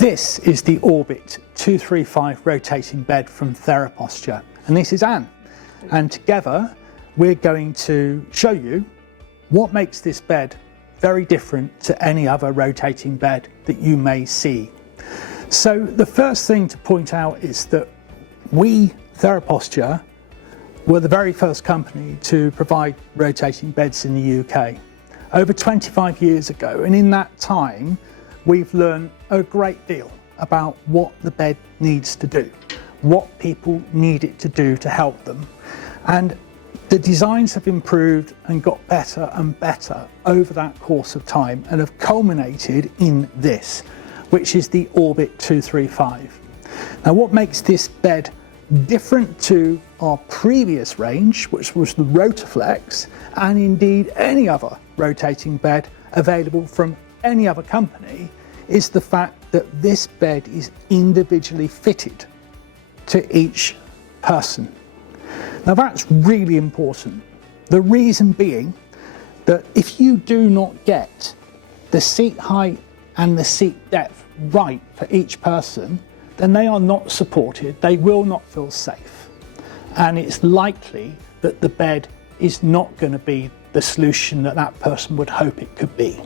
This is the Orbit 235 rotating bed from TheraPosture, and this is Anne. And together we're going to show you what makes this bed very different to any other rotating bed that you may see. So the first thing to point out is that we, TheraPosture, were the very first company to provide rotating beds in the UK over 25 years ago, and in that time we've learned a great deal about what the bed needs to do, what people need it to do to help them. And the designs have improved and got better and better over that course of time and have culminated in this, which is the Orbit 235. Now, what makes this bed different to our previous range, which was the Rotaflex, and indeed any other rotating bed available from any other company, is the fact that this bed is individually fitted to each person. Now that's really important. The reason being that if you do not get the seat height and the seat depth right for each person, then they are not supported, they will not feel safe. And it's likely that the bed is not going to be the solution that that person would hope it could be.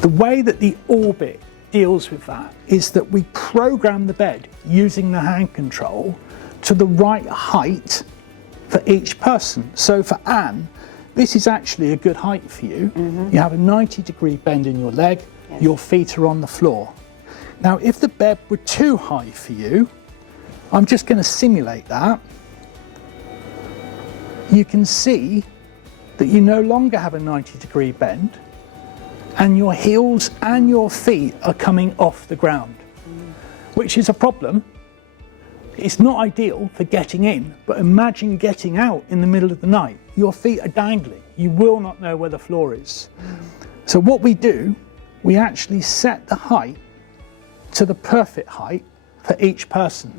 The way that the Orbit deals with that is that we program the bed using the hand control to the right height for each person. So for Anne, this is actually a good height for you. You have a 90-degree bend in your leg, your feet are on the floor. Now, if the bed were too high for you, I'm just going to simulate that. You can see that you no longer have a 90-degree bend, and your heels and your feet are coming off the ground, which is a problem. It's not ideal for getting in, but imagine getting out in the middle of the night. Your feet are dangling. You will not know where the floor is. So what we do, we actually set the height to the perfect height for each person.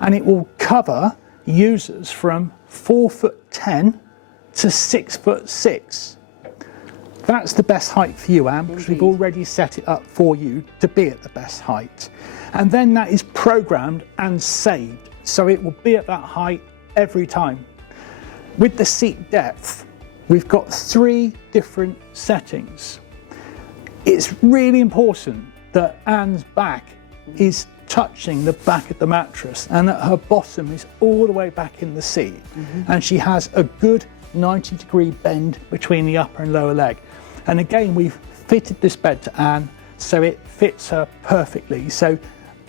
And it will cover users from 4'10" to 6'6". That's the best height for you, Anne, because we've already set it up for you to be at the best height. And then that is programmed and saved, so it will be at that height every time. With the seat depth, we've got 3 different settings. It's really important that Anne's back is touching the back of the mattress and that her bottom is all the way back in the seat, and she has a good 90-degree bend between the upper and lower leg. And again, we've fitted this bed to Anne so it fits her perfectly. So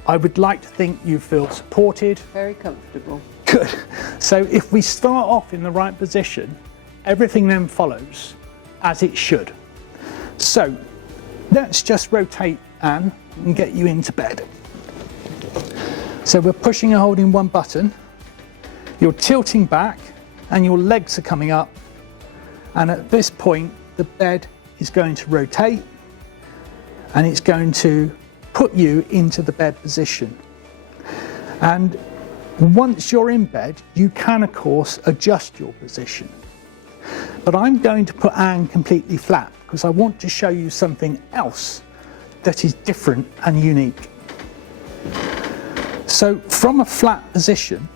I would like to think you feel supported. Very comfortable. Good. So if we start off in the right position, everything then follows as it should. So let's just rotate Anne and get you into bed. So we're pushing and holding one button. You're tilting back and your legs are coming up. And at this point, the bed is going to rotate and it's going to put you into the bed position. And once you're in bed, you can of course adjust your position. But I'm going to put Anne completely flat because I want to show you something else that is different and unique. So from a flat position,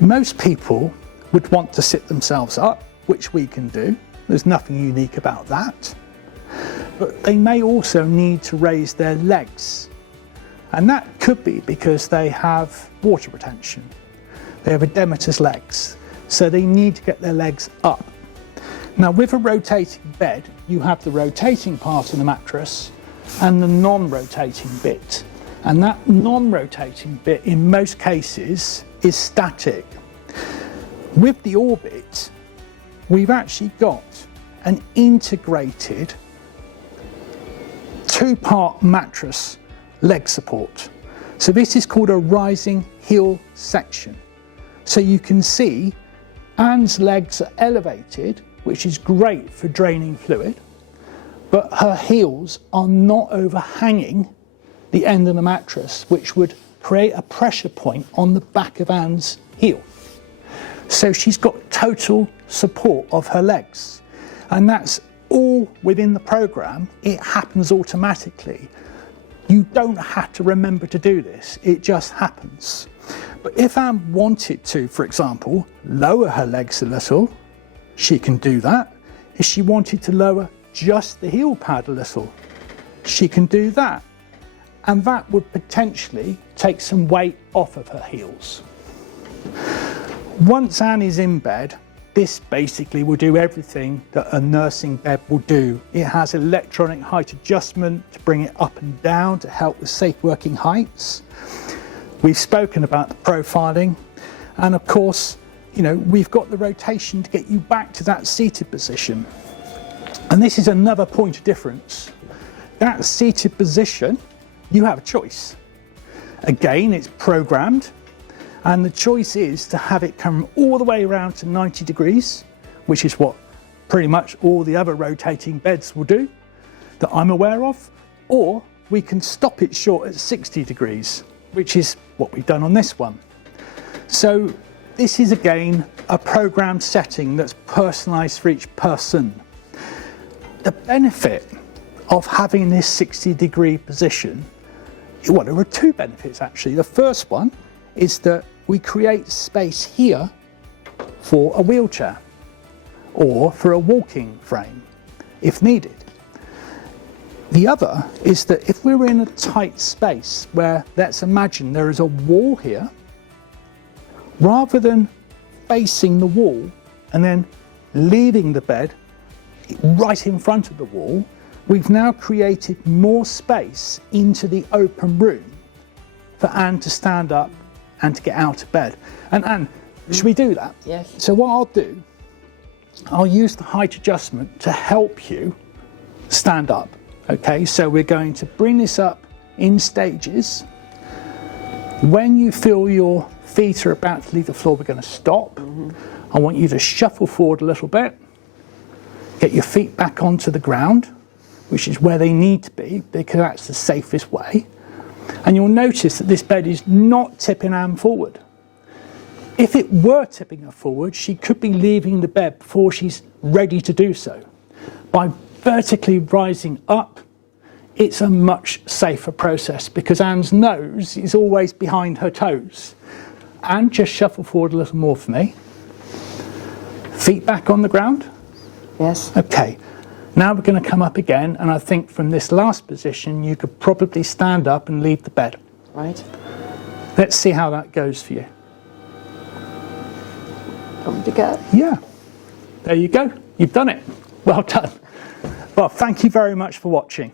most people would want to sit themselves up, which we can do. There's nothing unique about that. But they may also need to raise their legs. And that could be because they have water retention. They have edematous legs, so they need to get their legs up. Now with a rotating bed, you have the rotating part of the mattress and the non-rotating bit. And that non-rotating bit in most cases is static. With the Orbit, we've actually got an integrated 2-part mattress leg support. So this is called a rising heel section. So you can see Anne's legs are elevated, which is great for draining fluid, but her heels are not overhanging the end of the mattress, which would create a pressure point on the back of Anne's heel. So she's got total support of her legs. And that's all within the program. It happens automatically You don't have to remember to do this, it just happens. But if Anne wanted to, for example, lower her legs a little, she can do that. If she wanted to lower just the heel pad a little, she can do that. And that would potentially take some weight off of her heels. Once Anne is in bed, this basically will do everything that a nursing bed will do. It has electronic height adjustment to bring it up and down to help with safe working heights. We've spoken about the profiling, and of course, you know, we've got the rotation to get you back to that seated position. And this is another point of difference. That seated position, you have a choice. Again, it's programmed. And the choice is to have it come all the way around to 90 degrees, which is what pretty much all the other rotating beds will do that I'm aware of, or we can stop it short at 60 degrees, which is what we've done on this one. So this is again a programmed setting that's personalised for each person. The benefit of having this 60-degree position, well, there are two benefits actually. The first one is that we create space here for a wheelchair or for a walking frame if needed. The other is that if we're in a tight space where, let's imagine there is a wall here, rather than facing the wall and then leaving the bed right in front of the wall, we've now created more space into the open room for Anne to stand up and to get out of bed. And Anne, should we do that? Yes. So what I'll do, I'll use the height adjustment to help you stand up. Okay, so we're going to bring this up in stages. When you feel your feet are about to leave the floor, we're going to stop. I want you to shuffle forward a little bit, get your feet back onto the ground, which is where they need to be because that's the safest way. And you'll notice that this bed is not tipping Anne forward. If it were tipping her forward, she could be leaving the bed before she's ready to do so. By vertically rising up, it's a much safer process because Anne's nose is always behind her toes. Anne, just shuffle forward a little more for me. Feet back on the ground? Yes. Okay. Now we're going to come up again, and I think from this last position you could probably stand up and leave the bed. Right. Let's see how that goes for you. Want me to go? Yeah. There you go. You've done it. Well done. Well, thank you very much for watching.